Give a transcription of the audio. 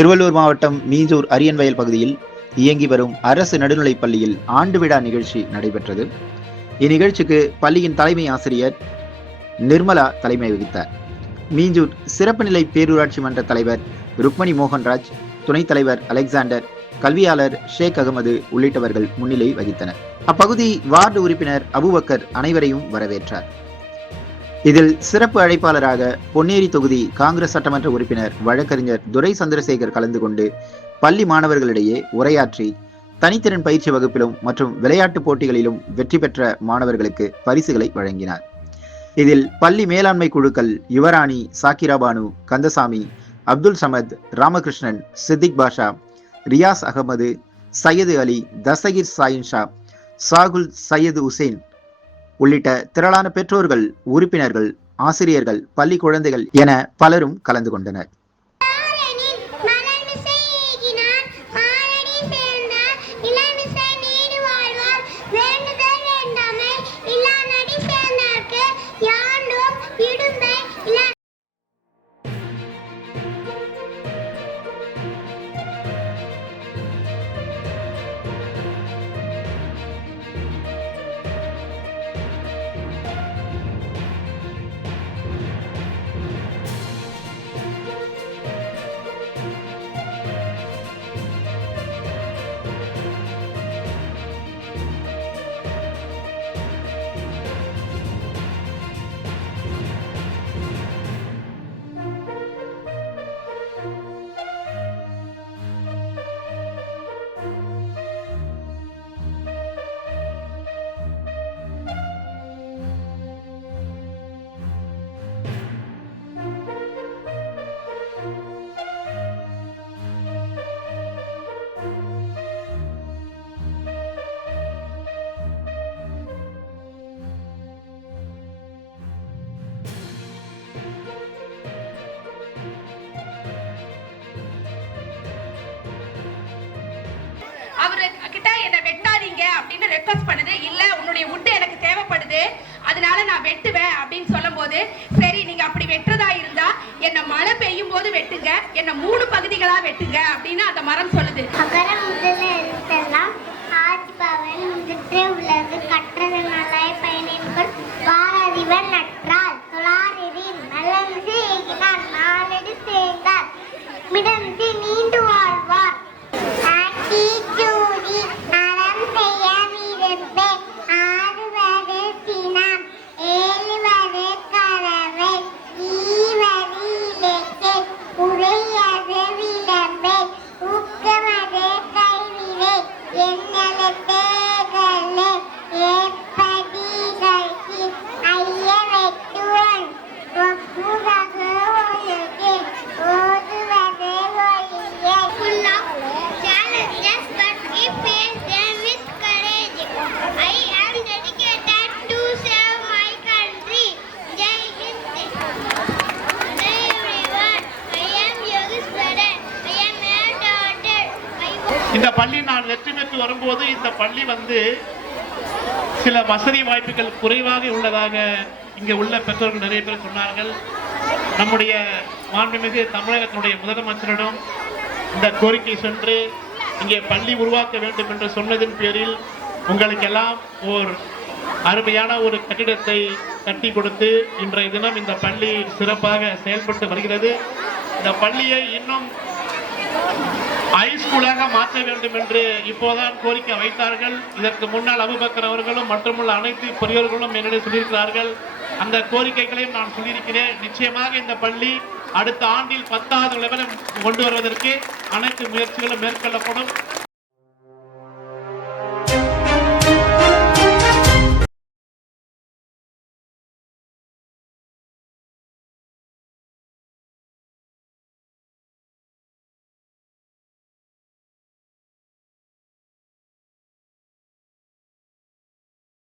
திருவள்ளூர் மாவட்டம் மீஞ்சூர் அரியன்வயல் பகுதியில் இயங்கி வரும் அரசு நடுநிலைப் பள்ளியில் ஆண்டு விழா நிகழ்ச்சி நடைபெற்றது. இந்நிகழ்ச்சிக்கு பள்ளியின் தலைமை ஆசிரியர் நிர்மலா தலைமை வகித்தார். மீஞ்சூர் சிறப்பு நிலை பேரூராட்சி மன்ற தலைவர் ருக்மணி மோகன்ராஜ் துணைத் தலைவர் அலெக்சாண்டர் கல்வியாளர் ஷேக் அகமது உள்ளிட்டவர்கள் முன்னிலை வகித்தனர். அப்பகுதி வார்டு உறுப்பினர் அபுபக்கர் அனைவரையும் வரவேற்றார். இதில் சிறப்பு அழைப்பாளராக பொன்னேரி தொகுதி காங்கிரஸ் சட்டமன்ற உறுப்பினர் வழக்கறிஞர் துரை சந்திரசேகர் கலந்து கொண்டு பள்ளி மாணவர்களிடையே உரையாற்றி தனித்திறன் பயிற்சி வகுப்பிலும் மற்றும் விளையாட்டுப் போட்டிகளிலும் வெற்றி பெற்ற மாணவர்களுக்கு பரிசுகளை வழங்கினார். இதில் பள்ளி மேலாண்மை குழுக்கள் யுவராணி சாக்கிரா பானு கந்தசாமி அப்துல் சமத் ராமகிருஷ்ணன் சித்திக் பாஷா ரியாஸ் அகமது சையது அலி தசகிர் சாயின் ஷா சாகுல் சையது உசேன் உள்ளிட்ட திரளான பெற்றோர்கள் உறுப்பினர்கள் ஆசிரியர்கள் பள்ளி குழந்தைகள் என பலரும் கலந்து கொண்டனர். அவரு கிட்ட என்ன வெட்டாதீங்க அப்படின்னு ரெக்வஸ்ட் பண்ணுது. இல்ல உன்னுடைய உட்டு எனக்கு தேவைப்படுது. அதனால நான் வெட்டுவேன் அப்படின்னு சொல்லும்போது சரி நீங்க அப்படி வெட்டுறதா இருந்தா என்ன மழை பெய்யும் போது வெட்டுங்க. என்ன மூணு பகுதிகளா வெட்டுங்க அப்படின்னு அந்த மரம் சொல்லுது. இந்த பள்ளி நான் வெற்றி பெற்று வரும்போது இந்த பள்ளி வந்து சில வசதி வாய்ப்புகள் குறைவாக உள்ளதாக இங்கே உள்ள பெற்றோர்கள் நிறைய பேர் சொன்னார்கள். நம்முடைய மாண்புமிகு தமிழகத்தினுடைய முதலமைச்சரிடம் இந்த கோரிக்கை சென்று இங்கே பள்ளி உருவாக்க வேண்டும் என்று சொன்னதின் பேரில் உங்களுக்கெல்லாம் ஓர் அருமையான ஒரு கட்டிடத்தை கட்டி கொடுத்து இன்றைய தினம் இந்த பள்ளி சிறப்பாக செயல்பட்டு வருகிறது. இந்த பள்ளியை இன்னும் ஹைஸ்கூலாக மாற்ற வேண்டும் என்று இப்போதான் கோரிக்கை வைத்தார்கள். இதற்கு முன்னால் அபுபக்கர் அவர்களும் மற்றுமுள்ள அனைத்து பெரியோர்களும் என்னிடம் சொல்லியிருக்கிறார்கள். அந்த கோரிக்கைகளையும் நான் சொல்லியிருக்கிறேன். நிச்சயமாக இந்த பள்ளி அடுத்த ஆண்டில் பத்தாவது லெவலில் கொண்டு வருவதற்கு அனைத்து முயற்சிகளும் மேற்கொள்ளப்படும்.